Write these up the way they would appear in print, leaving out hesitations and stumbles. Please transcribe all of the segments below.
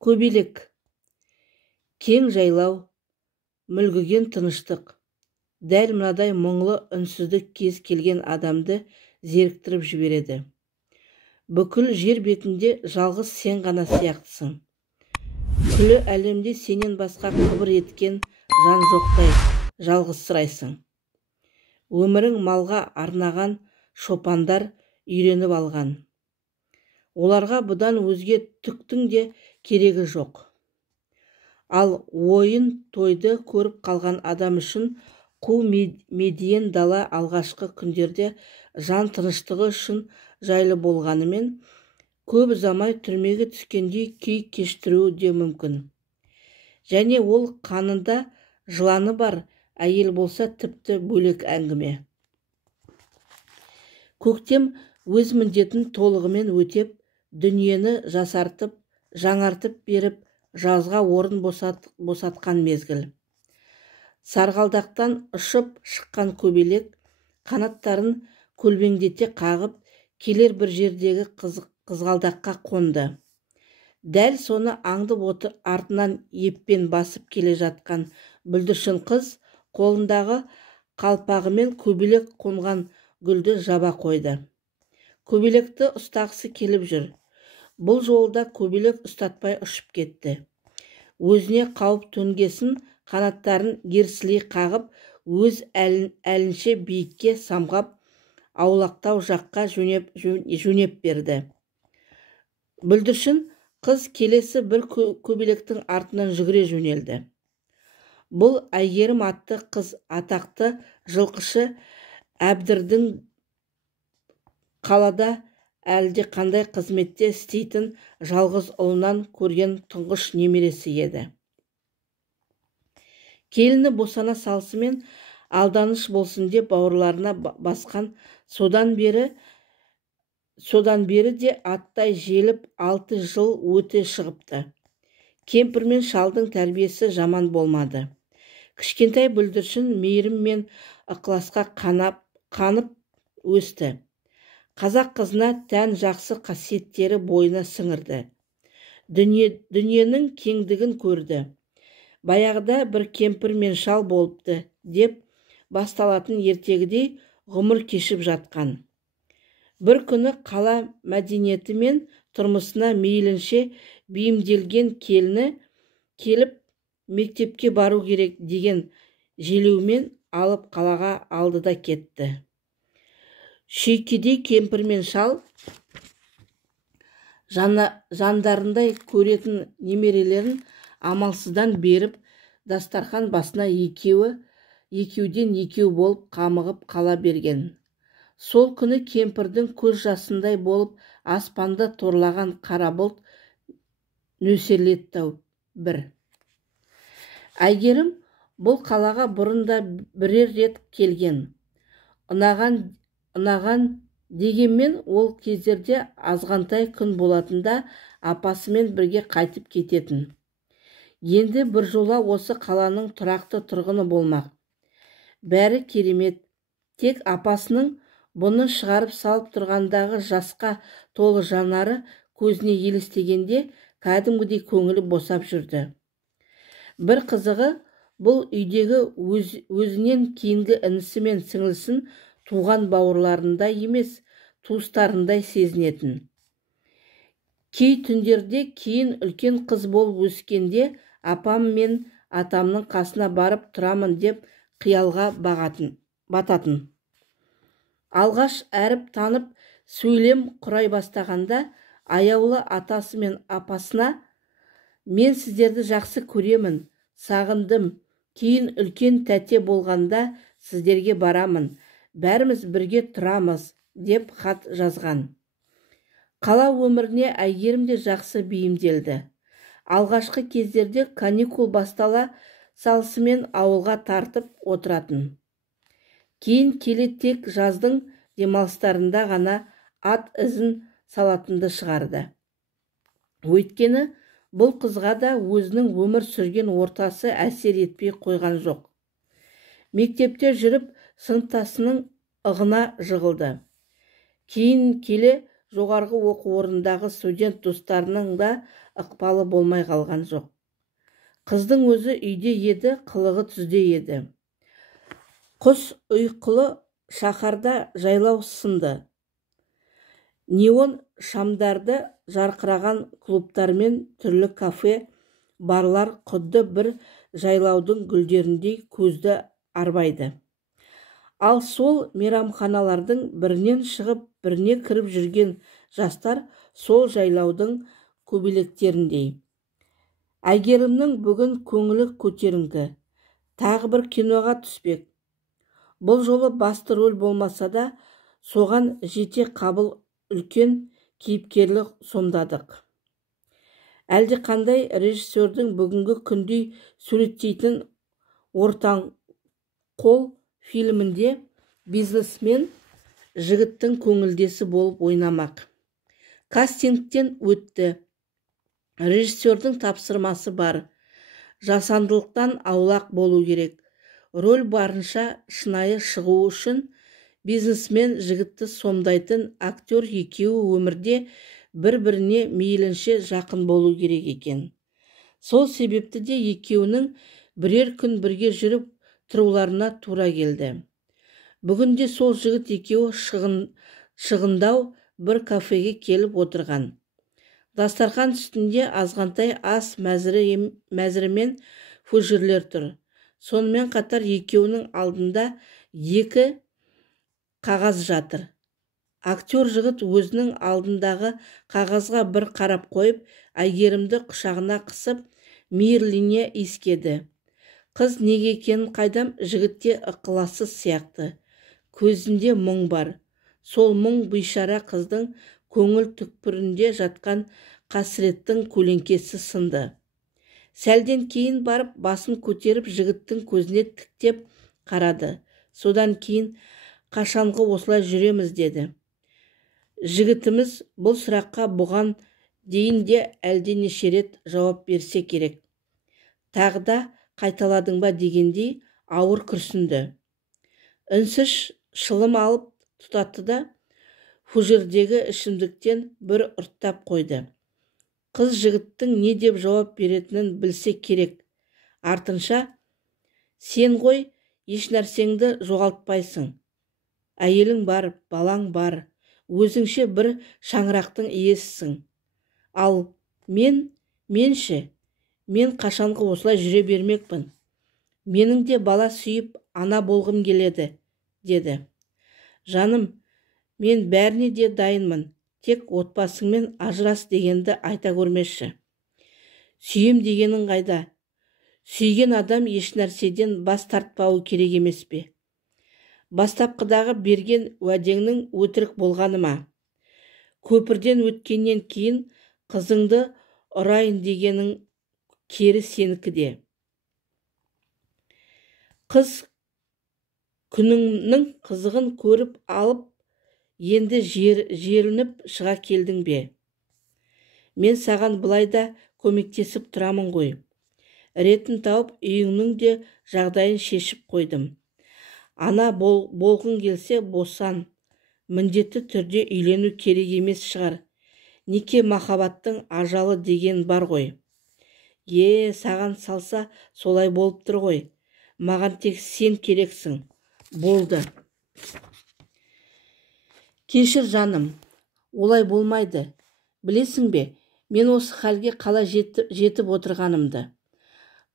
Көбелек. Кең жайлау, мүлгіген тыныштық. Дәл мынадай мұңлы үнсіздік кез келген адамды зеріктіріп жібереді. Бүкіл жер бетінде жалғыз сен ғана сияқтысың. Күллі әлемде сенен басқа қыбыр еткен жан жоқтай жалғыз сырайсың. Өмірің малға арнаған шопандар үйреніп алған. Оларға бұдан өзге түктің де керегі жоқ. Ал ойын тойды көріп қалған адам үшін қу медиен дала алғашқы күндерде жан тыныштығы үшін жайлы болғанымен, көп ұзамай түрмеге түскендей күй кештіруі де мүмкін. Және ол қанында жыланы бар әйел болса тіпті бөлек әңгіме. Көктем өз міндетін толығымен өтеп, дүниені жасартып, жаңартып беріп, жазға орын босатқан мезгіл. Сарғалдақтан ұшып шыққан көбелек, қанаттарын көлбеңдете қағып, келер бір жердегі қызғалдаққа қонды. Дәл соны аңдып отыр артынан еппен басып келе жатқан бүлдіршін қыз қолындағы қалпағымен көбелек қонған гүлді жаба қойды. Көбелекті ұстағысы келіп жүр. Бұл жолда көбелек ұстатпай ұшып кетті. Өзіне қауіп төнгесін қанаттарын ерсілей қағып, өз әлінше биікке самғап, аулақтау жаққа жөнеп берді. Бүлдіршін қыз келесі бір көбелектің артынан жүгіре жөнелді. Бұл Әйгерім атты қыз атақты жылқышы Әбдірдің қалада әлде қандай қызметте істейтін жалғыз ұлынан көрген тұңғыш немересі еді. Келіні босана салысымен алданыш болсын деп бауырларына басқан, содан бері де аттай желіп 6 жыл өте шығыпты. Кемпір мен шалдың тәрбиесі жаман болмады. Кішкентай бүлдіршін мейірім мен ықыласқа қанып өсті. Қазақ қызына тән жақсы қасиеттері бойына сіңірді. Дүниенің кеңдігін көрді. Баяғыда бір кемпір мен шал болыпты деп басталатын ертегідей ғұмыр кешіп жатқан. Бір күні қала мәдениеті мен тұрмысына мейлінше бейімделген келіні келіп мектепке бару керек деген желеумен алып қалаға алды да кетті. Шүйкедей кемпір мен шал жандарындай көретін немерелерін амалсыздан беріп, дастархан басына екеуден екеу болып қамығып қала берген. Сол күні кемпірдің көз жасындай болып аспанды торлаған қара бұлт нөсерлетті бір. Әйгерім бұл қалаға бұрында бірер рет келген. Ұнаған дегенмен ол кездерде азғантай күн болатында апасымен бірге қайтып кететін. Енді бір жола осы қаланың тұрақты тұрғыны болмақ. Бәрі керемет. Тек апасының бұны шығарып салып тұрғандағы жасқа толы жанары көзіне елестегенде кәдімгідей көңілі босап жүрді. Бір қызығы, бұл үйдегі өзінен кейінгі інісі мен сіңлісін туған бауырларындай емес, туыстарындай сезінетін. Кей түндерде кейін үлкен қыз болып өскенде апам мен атамның қасына барып тұрамын деп қиялға бататын. Алғаш әріп танып сөйлем құрай бастағанда аяулы атасы мен апасына «Мен сіздерді жақсы көремін, сағындым, кейін үлкен тәте болғанда сіздерге барамын, бәріміз бірге тұрамыз» деп хат жазған. Қала өміріне Әйгерім де жақсы бейімделді. Алғашқы кездерде каникул бастала салысымен ауылға тартып отыратын. Кейін келе тек жаздың демалыстарында ғана ат ізін салатынды шығарды. Өйткені бұл қызға да өзінің өмір сүрген ортасы әсер етпей қойған жоқ. Мектепте жүріп сыныптасының ығына жығылды. Кейін келе жоғарғы оқу орнындағы студент достарының да ықпалы болмай қалған жоқ. Қыздың өзі үйде еді, қылығы түзде еді. Құс ұйқылы шаһарда жайлау сынды. Неон шамдарды жарқыраған клубтар мен түрлі кафе, барлар құдды бір жайлаудың гүлдеріндей көзді арбайды. Ал сол мейрамханалардың бірінен шығып біріне кіріп жүрген жастар сол жайлаудың көбелектеріндей. Әйгерімнің бүгін көңілі көтеріңкі, тағы бір киноға түспек. Бұл жолы басты рөл болмаса да, соған жете қабыл үлкен кейіпкерлік сомдадық. Әлде қандай режиссердің бүгінгі күндей суреттейтін ортаң қол фильмінде бизнесмен жігіттің көңілдесі болып ойнамақ. Кастингтен өтті. Режиссердің тапсырмасы бар. Жасандылықтан аулақ болу керек. Рөл барынша шынайы шығу үшін бизнесмен жігітті сомдайтын актер екеуі өмірде бір-біріне мейлінше жақын болу керек екен. Сол себепті де екеуінің бірер күн бірге жүріп тұруларына тура келді. Бүгінде сол жігіт екеуі шығындау бір кафеге келіп отырған. Дастархан үстінде азғантай ас мәзірімен фужерлер тұр. Сонымен қатар екеуінің алдында екі қағаз жатыр. Актер жігіт өзінің алдындағы қағазға бір қарап қойып, Әйгерімді құшағына қысып, мейірлене иіскеді. Қыз неге екенін қайдам, жігітте ықылассыз сияқты. Көзінде мұң бар. Сол мұң бейшара қыздың көңіл түкпірінде жатқан қасіреттің көлеңкесі сынды. Сәлден кейін барып басын көтеріп жігіттің көзіне тіктеп қарады. Содан кейін қашанғы осылай жүреміз деді. Жігітіміз бұл сұраққа бұған дейін де әлденеше рет жауап берсе керек. Тағы да қайталадың ба дегендей ауыр күрсінді. Үнсіз шылым алып тұтатты да фужердегі ішімдіктен бір ұрттап қойды. Қыз жігіттің не деп жауап беретінін білсе керек. Артынша, сен ғой ешнәрсеңді жоғалтпайсың. Әйелің бар, балаң бар, өзіңше бір шаңырақтың иесісің. Ал менше, мен қашанғы осылай жүре бермекпін. Менің де бала сүйіп ана болғым келеді, деді. Жаным, мен бәріне де дайынмын, тек отбасыңмен ажырас дегенді айта көрмеші. Сүйем дегенің қайда? Сүйген адам ешнәрседен бас тартпауы керек емес пе? Бастапқыдағы берген уәдеңнің өтірік болғаны ма? Көпірден өткеннен кейін қызыңды ұрайын дегенің кері сенікі де. Қыз күніңнің қызығын көріп алып, енді жерініп шыға келдің бе? Мен саған былай да көмектесіп тұрамын ғой. Ретін тауып үйіңнің де жағдайын шешіп қойдым. Ана болғың келсе босан. Міндетті түрде үйлену керек емес шығар. Неке махаббаттың ажалы деген бар ғой. Саған салса солай болып тұр ғой. Маған тек сен керексің. Болды. Кешір жаным, олай болмайды. Білесің бе, мен осы халге қалай жетіп отырғанымды.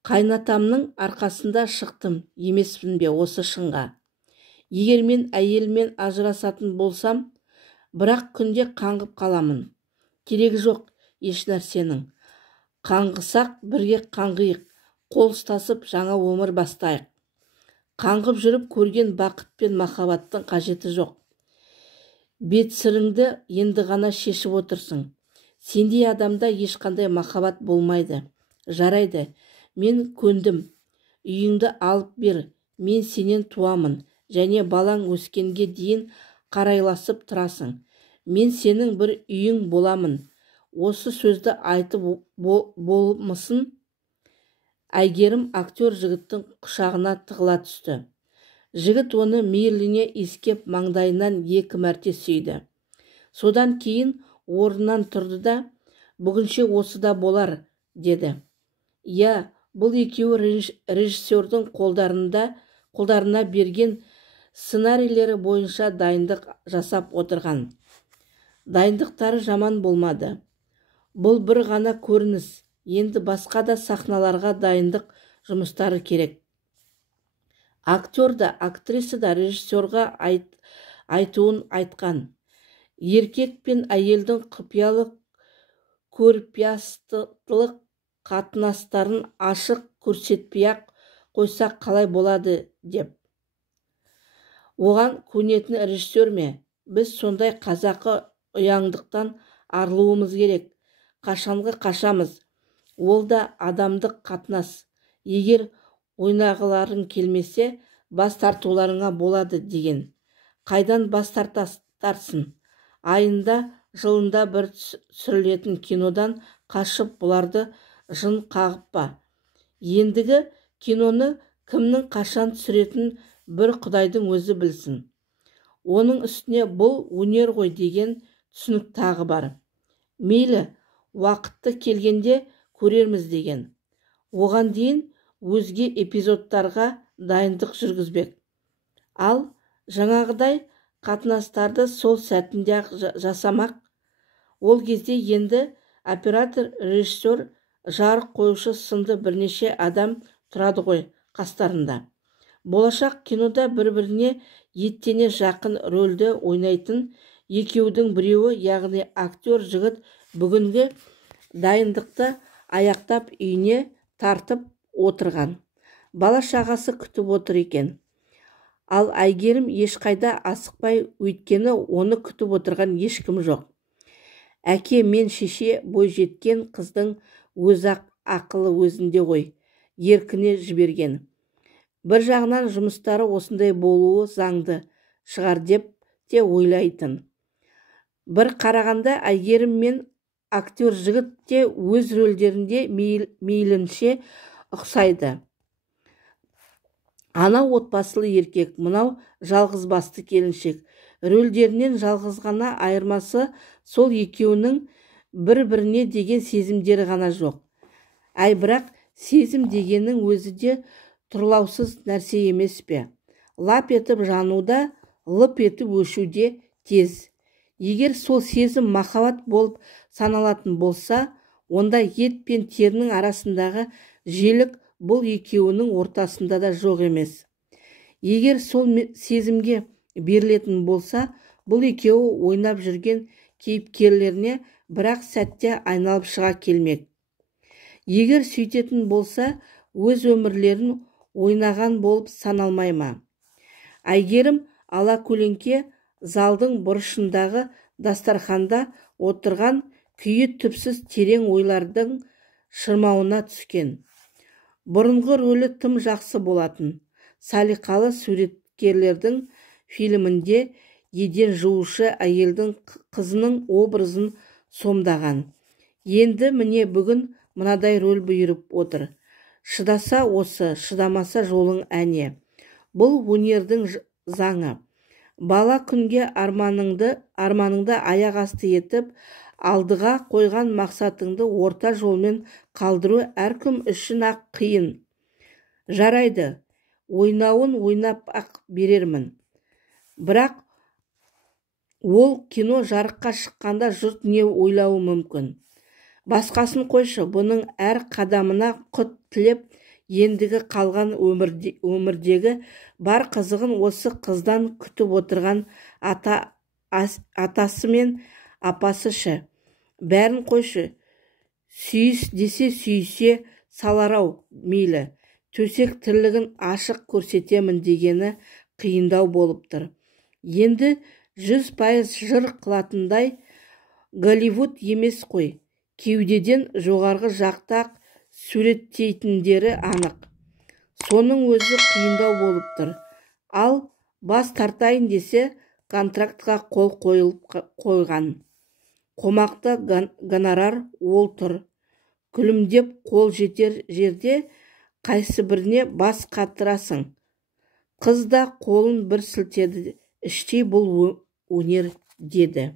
Қайнатамның арқасында шықтым емеспін бе осы шыңға. Егер мен әйелмен ажырасатын болсам, бірақ күнде қаңғып қаламын. Керегі жоқ ешнәрсенің. Қаңғысақ бірге қаңғиық, қол ұстасып жаңа өмір бастайық. Қаңғып жүріп көрген бақыт пен махаббаттың қажеті жоқ. Бет сырыңды енді ғана шешіп отырсың. Сендей адамда ешқандай махаббат болмайды. Жарайды, мен көндім. Үйіңді алып бер, мен сенен туамын, және балаң өскенге дейін қарайласып тұрасың. Мен сенің бір үйің боламын. Осы сөзді айтып болмысын? Әйгерім актер жігіттің құшағына тығыла түсті. Жігіт оны мейірлене иіскеп маңдайынан 2 мәрте сүйді. Содан кейін орнынан тұрды да бүгінше осы да болар, деді. Иә, бұл екеуі режиссердің қолдарына берген сценарийлері бойынша дайындық жасап отырған. Дайындықтары жаман болмады. Бұл бір ғана көрініс, енді басқа да сахналарға дайындық жұмыстары керек. Актер да, актриса да режиссерға айтуын айтқан. Еркек пен әйелдің құпиялы көрпиястылық қатынастарын ашық көрсетпей-ақ қойсақ қалай болады деп. Оған көнетін режиссер ме? Біз сондай қазақы ұяңдықтан арылуымыз керек. Қашанғы қашамыз? Ол да адамдық қатынас. Егер ойнағыларың келмесе, бас тартуларыңа болады деген. Қайдан бас тартарсың? Айында, жылында бір түсірілетін кинодан қашып бұларды жын қағып па? Ендігі киноны кімнің қашан түсіретін бір Құдайдың өзі білсін. Оның үстіне бұл өнер ғой деген түсінік тағы бар. Мейлі, уақытты келгенде көрерміз деген. Оған дейін өзге эпизодтарға дайындық жүргізбек. Ал жаңағыдай қатынастарды сол сәтінде-ақ жасамақ. Ол кезде енді оператор, режиссер, жарық қоюшы сынды бірнеше адам тұрады ғой қастарында. Болашақ кинода бір-біріне еттене жақын рөлді ойнайтын екеудің біреуі, яғни актер жігіт бүгінгі дайындықты аяқтап үйіне тартып отырған. Бала шағасы күтіп отыр екен. Ал Әйгерім ешқайда асықпай, өйткені оны күтіп отырған ешкім жоқ. Әке мен шеше бойжеткен қыздың өз-ақ ақылы өзінде ғой, еркіне жіберген. Бір жағынан жұмыстары осындай болуы заңды шығар деп те ойлайтын. Бір қарағанда Әйгерім мен актер жігіт те өз рөлдерінде мейлінше ұқсайды. Анау отбасылы еркек, мынау жалғызбасты келіншек. Рөлдерінен жалғыз ғана айырмасы сол екеуінің бір-біріне деген сезімдері ғана жоқ. Бірақ сезім дегеннің өзі де тұрлаусыз нәрсе емес пе? Лап етіп жануда, лып етіп өшуде тез. Егер сол сезім махаббат болып саналатын болса, онда ет пен терінің арасындағы желік бұл екеуінің ортасында да жоқ емес. Егер сол сезімге берілетін болса, бұл екеуі ойнап жүрген кейіпкерлеріне бірақ сәтте айналып шыға келмек. Егер сөйтетін болса, өз өмірлерін ойнаған болып саналмай ма? Әйгерім ала көлеңке залдың бұрышындағы дастарханда отырған күйі түпсіз терең ойлардың шырмауына түскен. Бұрынғы рөлі тым жақсы болатын. Салиқалы суреткерлердің фильмінде еден жуушы әйелдің қызының образын сомдаған. Енді міне бүгін мынадай рөл бұйырып отыр. Шыдаса осы, шыдамаса жолың әне. Бұл өнердің заңы. Бала күнге арманыңды аяқ асты етіп, алдыға қойған мақсатыңды орта жолмен қалдыру әркім үшін ақ қиын. Жарайды, ойнауын ойнап ақ берермін. Бірақ ол кино жарыққа шыққанда жұрт не ойлауы мүмкін? Басқасын қойшы, бұның әр қадамына құт тілеп, ендігі қалған өмірдегі бар қызығын осы қыздан күтіп отырған атасы мен апасы ше. Бәрін қойшы, сүйіс десе сүйісе салар-ау мейлі. Төсек тірлігін ашық көрсетемін дегені қиындау болып тұр. Енді 100% жыр қылатындай Голливуд емес қой. Кеудеден жоғарғы жақтақ суреттейтіндері анық. Соның өзі қиындау болып тұр. Ал бас тартайын десе, контрактқа қол қойылып қойған. Қомақты гонорар ол тұр. Күлімдеп қол жетер жерде қайсы біріне бас қатырасың. Қыз да қолын бір сілтеді. Іштей бұл өнер деді.